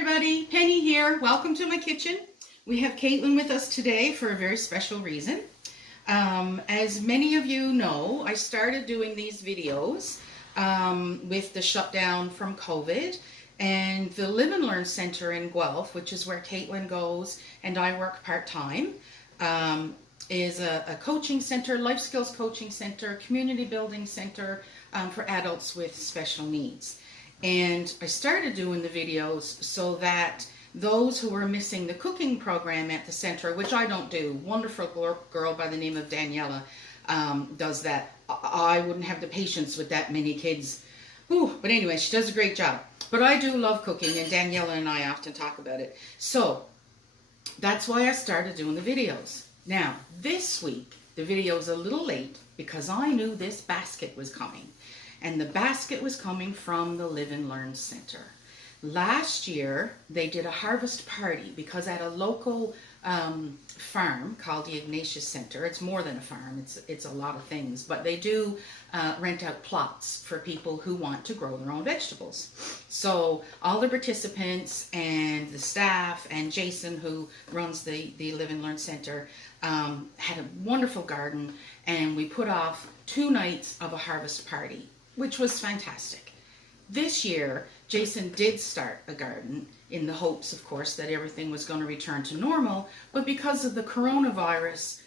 everybody, Penny here. Welcome to my kitchen. We have Caitlin with us today for a very special reason. As many of you know, I started doing these videos with the shutdown from COVID, and the Live and Learn Center in Guelph, which is where Caitlin goes and I work part-time, is a coaching center, life skills coaching center, community building center for adults with special needs. And I started doing the videos so that those who were missing the cooking program at the center, which I don't do, wonderful girl by the name of Daniela does that. I wouldn't have the patience with that many kids. Ooh, but anyway, she does a great job. But I do love cooking, and Daniela and I often talk about it. So that's why I started doing the videos. Now, this week, the video is a little late because I knew this basket was coming. And the basket was coming from the Live and Learn Center. Last year, they did a harvest party because at a local farm called the Ignatius Center, it's more than a farm, it's a lot of things, but they do rent out plots for people who want to grow their own vegetables. So all the participants and the staff and Jason, who runs the Live and Learn Center, had a wonderful garden, and we put off 2 nights of a harvest party, which was fantastic. This year, Jason did start a garden in the hopes, of course, that everything was going to return to normal, but because of the coronavirus,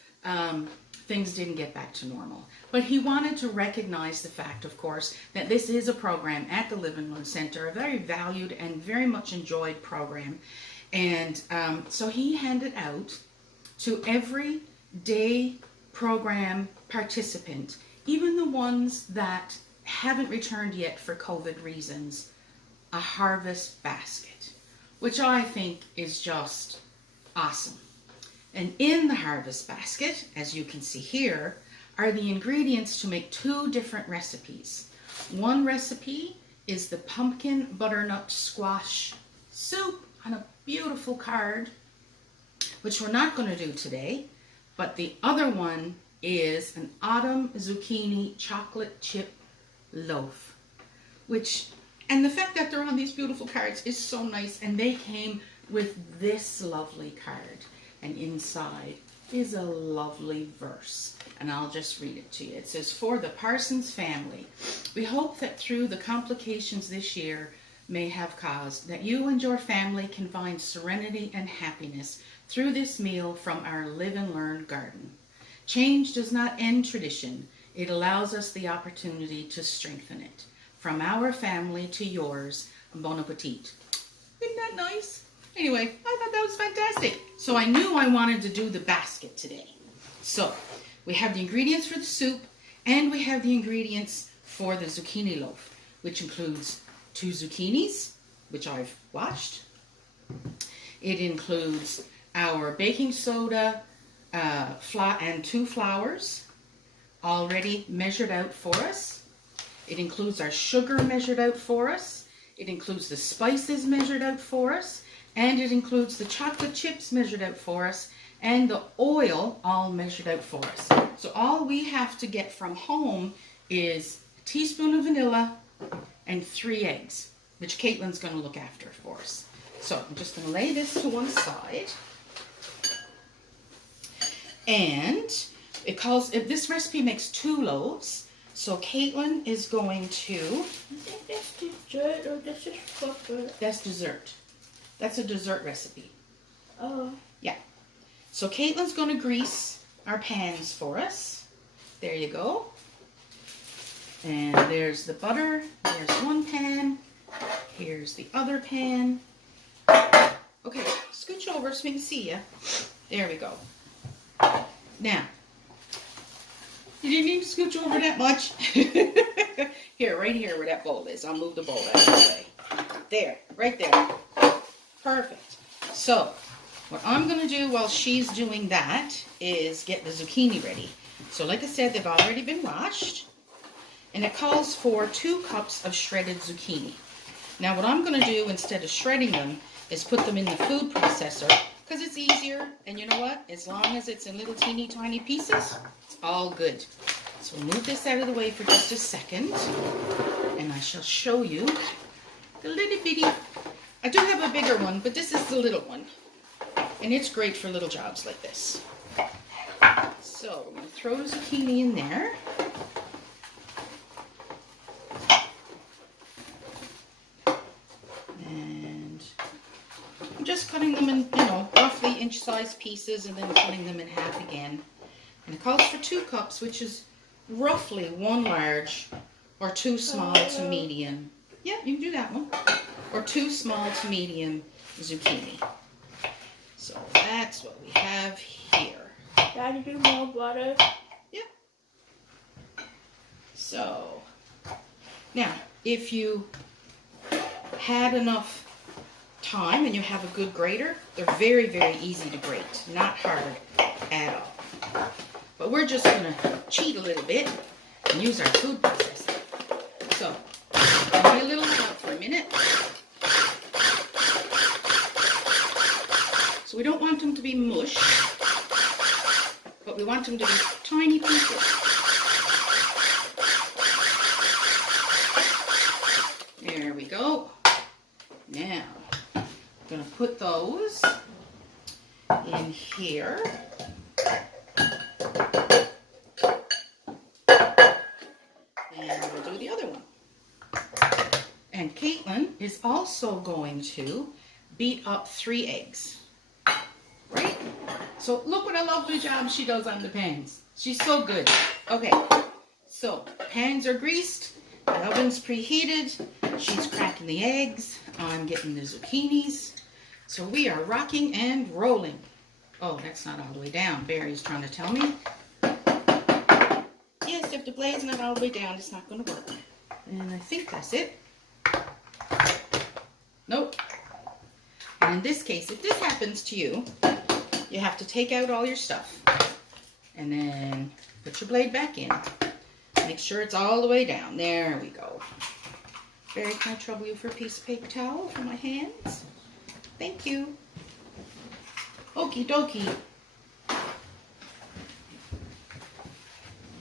things didn't get back to normal. But he wanted to recognize the fact, of course, that this is a program at the Live and Learn Center, a very valued and very much enjoyed program. And so he handed out to every day program participant, even the ones that haven't returned yet for COVID reasons, a harvest basket, which I think is just awesome. And in the harvest basket, as you can see here, are the ingredients to make 2 different recipes. One recipe is the pumpkin butternut squash soup on a beautiful card, which we're not going to do today, but the other one is an autumn zucchini chocolate chip loaf, and the fact that they're on these beautiful cards is so nice. And they came with this lovely card, and inside is a lovely verse, and I'll just read it to you. It says, "For the Parsons family, we hope that through the complications this year may have caused, that you and your family can find serenity and happiness through this meal from our Live and Learn garden. Change does not end tradition. It allows us the opportunity to strengthen it. From our family to yours, bon appetit." Isn't that nice? Anyway, I thought that was fantastic. So I knew I wanted to do the basket today. So we have the ingredients for the soup, and we have the ingredients for the zucchini loaf, which includes 2 zucchinis, which I've washed. It includes our baking soda and 2 flours, already measured out for us. It includes our sugar measured out for us. It includes the spices measured out for us. And it includes the chocolate chips measured out for us. And the oil all measured out for us. So all we have to get from home is a teaspoon of vanilla and 3 eggs, which Caitlin's going to look after for us. So I'm just going to lay this to one side. And this recipe makes 2 loaves, so Caitlin is going to, that's dessert. That's a dessert recipe. Oh. Yeah. So Caitlin's going to grease our pans for us. There you go. And there's the butter. There's one pan. Here's the other pan. Okay, scooch over so we can see you. There we go. Now, you didn't need to scooch over that much. Here, right here where that bowl is. I'll move the bowl out of the way. There, right there. Perfect. So, what I'm going to do while she's doing that is get the zucchini ready. So, like I said, they've already been washed. And it calls for 2 cups of shredded zucchini. Now, what I'm going to do instead of shredding them is put them in the food processor, because it's easier, and you know what? As long as it's in little teeny tiny pieces, it's all good. So we'll move this out of the way for just a second, and I shall show you the little bitty I do have a bigger one, but this is the little one. And it's great for little jobs like this. So I'm going to throw the zucchini in there. And I'm just cutting them in, you know, roughly inch-sized pieces and then cutting them in half again. And it calls for 2 cups, which is roughly 1 large or 2 small to medium. Yeah, you can do that one. Or 2 small to medium zucchini. So that's what we have here. Daddy, do more butter. Yep. So, now, if you had enough time and you have a good grater, they're very, very easy to grate. Not hard at all. But we're just going to cheat a little bit and use our food processor. So, I'll be a little out for a minute. So we don't want them to be mush, but we want them to be tiny pieces. There we go. Now, I'm going to put those in here. And we'll do the other one. And Caitlin is also going to beat up 3 eggs. Right? So look what a lovely job she does on the pans. She's so good. Okay, so pans are greased, the oven's preheated, she's cracking the eggs, I'm getting the zucchinis. So we are rocking and rolling. Oh, that's not all the way down. Barry's trying to tell me. Yes, if the blade's not all the way down, it's not going to work. And I think that's it. Nope. And in this case, if this happens to you, you have to take out all your stuff and then put your blade back in. Make sure it's all the way down. There we go. Barry, can I trouble you for a piece of paper towel for my hands? Thank you. Okie dokie.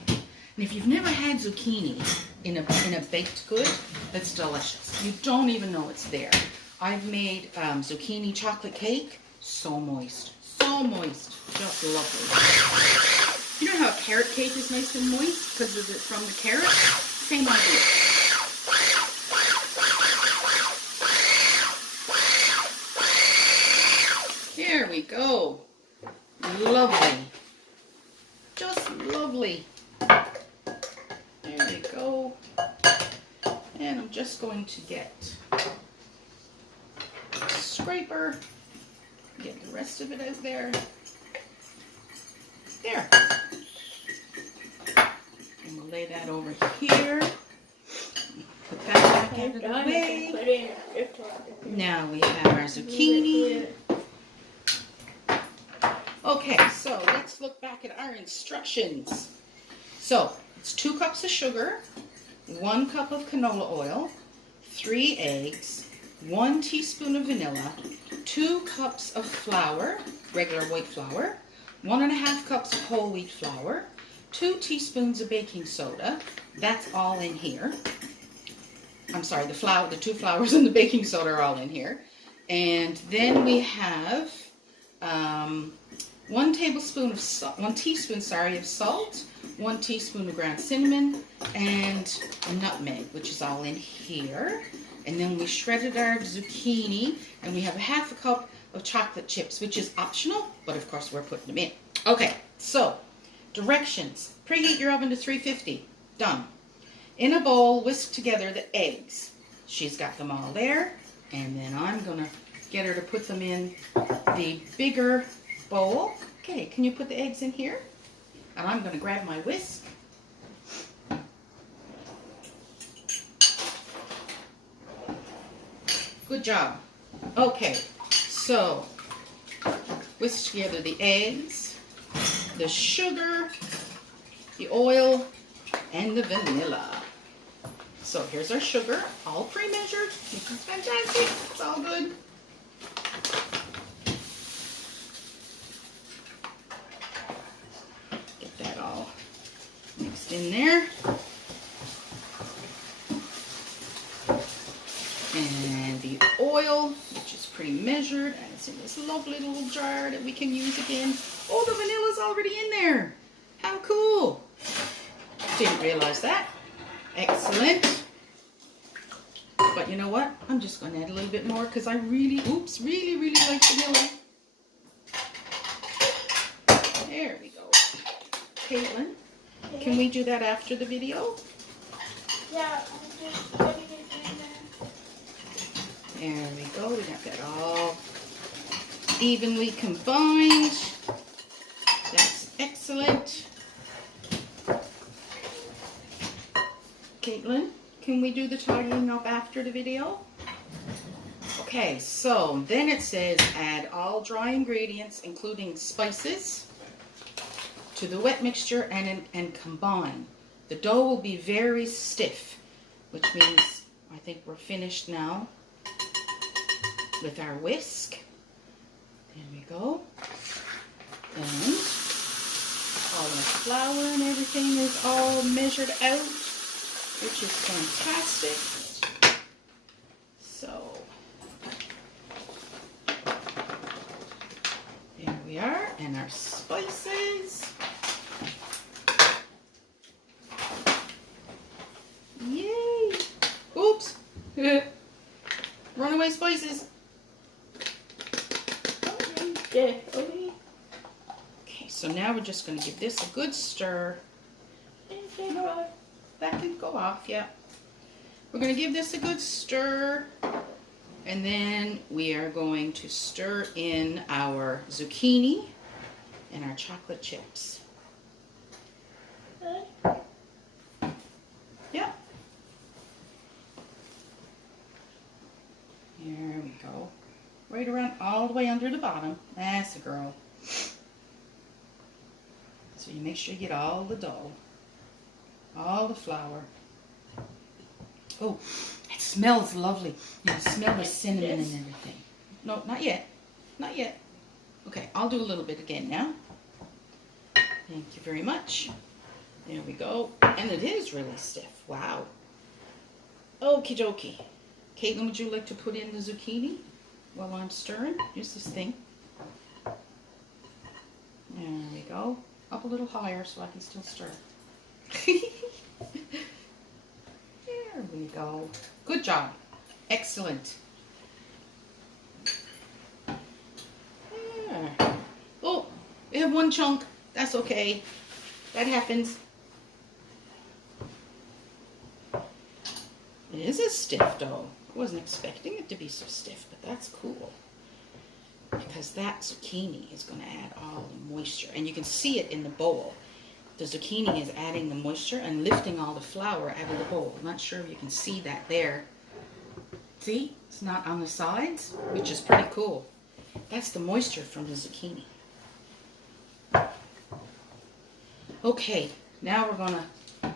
And if you've never had zucchini in a baked good, that's delicious. You don't even know it's there. I've made zucchini chocolate cake. So moist. So moist. Just lovely. You know how a carrot cake is nice and moist because of it from the carrot? Same idea. There we go. Lovely. Just lovely. There we go. And I'm just going to get a scraper. Get the rest of it out there. There. And we'll lay that over here. Put that back out of the way. Now we have our zucchini. Okay, so let's look back at our instructions. So, it's 2 cups of sugar, 1 cup of canola oil, 3 eggs, 1 teaspoon of vanilla, 2 cups of flour, regular white flour, 1½ cups of whole wheat flour, 2 teaspoons of baking soda. That's all in here. I'm sorry, the 2 flours and the baking soda are all in here. And then we have 1 teaspoon of salt, 1 teaspoon of ground cinnamon, and a nutmeg, which is all in here. And then we shredded our zucchini, and we have 1/2 cup of chocolate chips, which is optional, but of course we're putting them in. Okay, so directions. Preheat your oven to 350. Done. In a bowl, whisk together the eggs. She's got them all there, and then I'm gonna get her to put them in the bigger bowl. Okay, can you put the eggs in here? And I'm gonna grab my whisk. Good job. Okay, so whisk together the eggs, the sugar, the oil, and the vanilla. So here's our sugar, all pre-measured. This is fantastic. It's all good. Get that all mixed in there. And the oil. pre-measured, and it's in this lovely little jar that we can use again. Oh, the vanilla's already in there. How cool. Didn't realize that. Excellent. But you know what? I'm just going to add a little bit more because I really like vanilla. There we go. Caitlin, can we do that after the video? Yeah, I'm just putting it in there. There we go. We got that all evenly combined. That's excellent. Caitlin, can we do the tidying up after the video? Okay, so then it says add all dry ingredients, including spices, to the wet mixture and combine. The dough will be very stiff, which means I think we're finished now with our whisk. There we go. And all the flour and everything is all measured out, which is fantastic. So, there we are, and our spices. Yay! Oops! Runaway spices. Yeah, okay. Okay, so now we're just going to give this a good stir. No, that can go off, yeah. We're going to give this a good stir, and then we are going to stir in our zucchini and our chocolate chips. Yeah. There we go. Right around all the way under the bottom. That's a girl. So you make sure you get all the dough, all the flour. Oh, it smells lovely. You can smell the cinnamon and everything. No, not yet. Not yet. Okay, I'll do a little bit again now. Thank you very much. There we go. And it is really stiff. Wow. Okie dokie. Caitlin, would you like to put in the zucchini while I'm stirring? Use this thing. There we go. Up a little higher so I can still stir. There we go. Good job. Excellent. There. Oh, we have one chunk. That's okay. That happens. It is a stiff dough. I wasn't expecting it to be so stiff, but that's cool. Because that zucchini is going to add all the moisture. And you can see it in the bowl. The zucchini is adding the moisture and lifting all the flour out of the bowl. I'm not sure if you can see that there. See? It's not on the sides, which is pretty cool. That's the moisture from the zucchini. Okay, now we're going to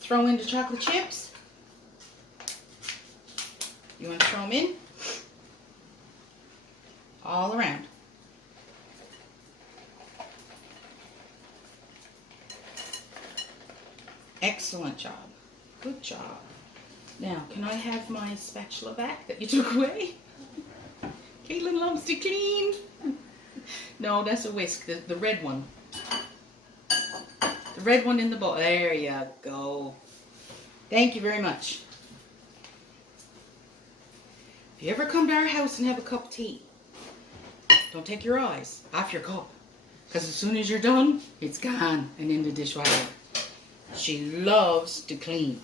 throw in the chocolate chips. You want to throw them in? All around. Excellent job. Good job. Now, can I have my spatula back that you took away? Caitlin loves to clean. No, that's a whisk. The red one. The red one in the bowl. There you go. Thank you very much. If you ever come to our house and have a cup of tea, don't take your eyes off your cup. Because as soon as you're done, it's gone and in the dishwasher. She loves to clean.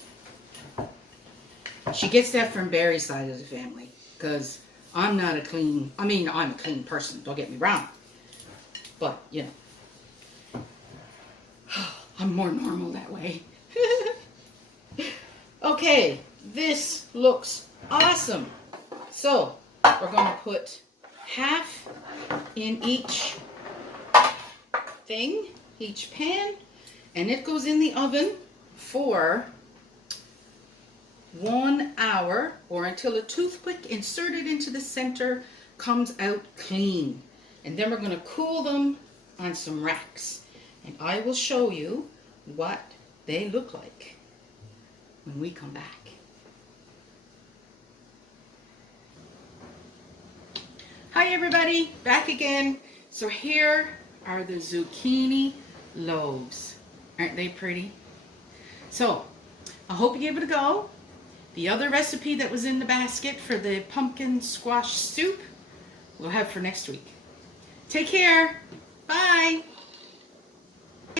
She gets that from Barry's side of the family. Because I'm not a clean, I'm a clean person, don't get me wrong. But, you know, I'm more normal that way. Okay, this looks awesome. So, we're going to put half in each thing, each pan, and it goes in the oven for 1 hour or until a toothpick inserted into the center comes out clean. And then we're going to cool them on some racks. And I will show you what they look like when we come back. Hi everybody, back again. So here are the zucchini loaves. Aren't they pretty? So I hope you give it a go. The other recipe that was in the basket for the pumpkin squash soup we'll have for next week. Take care. Bye.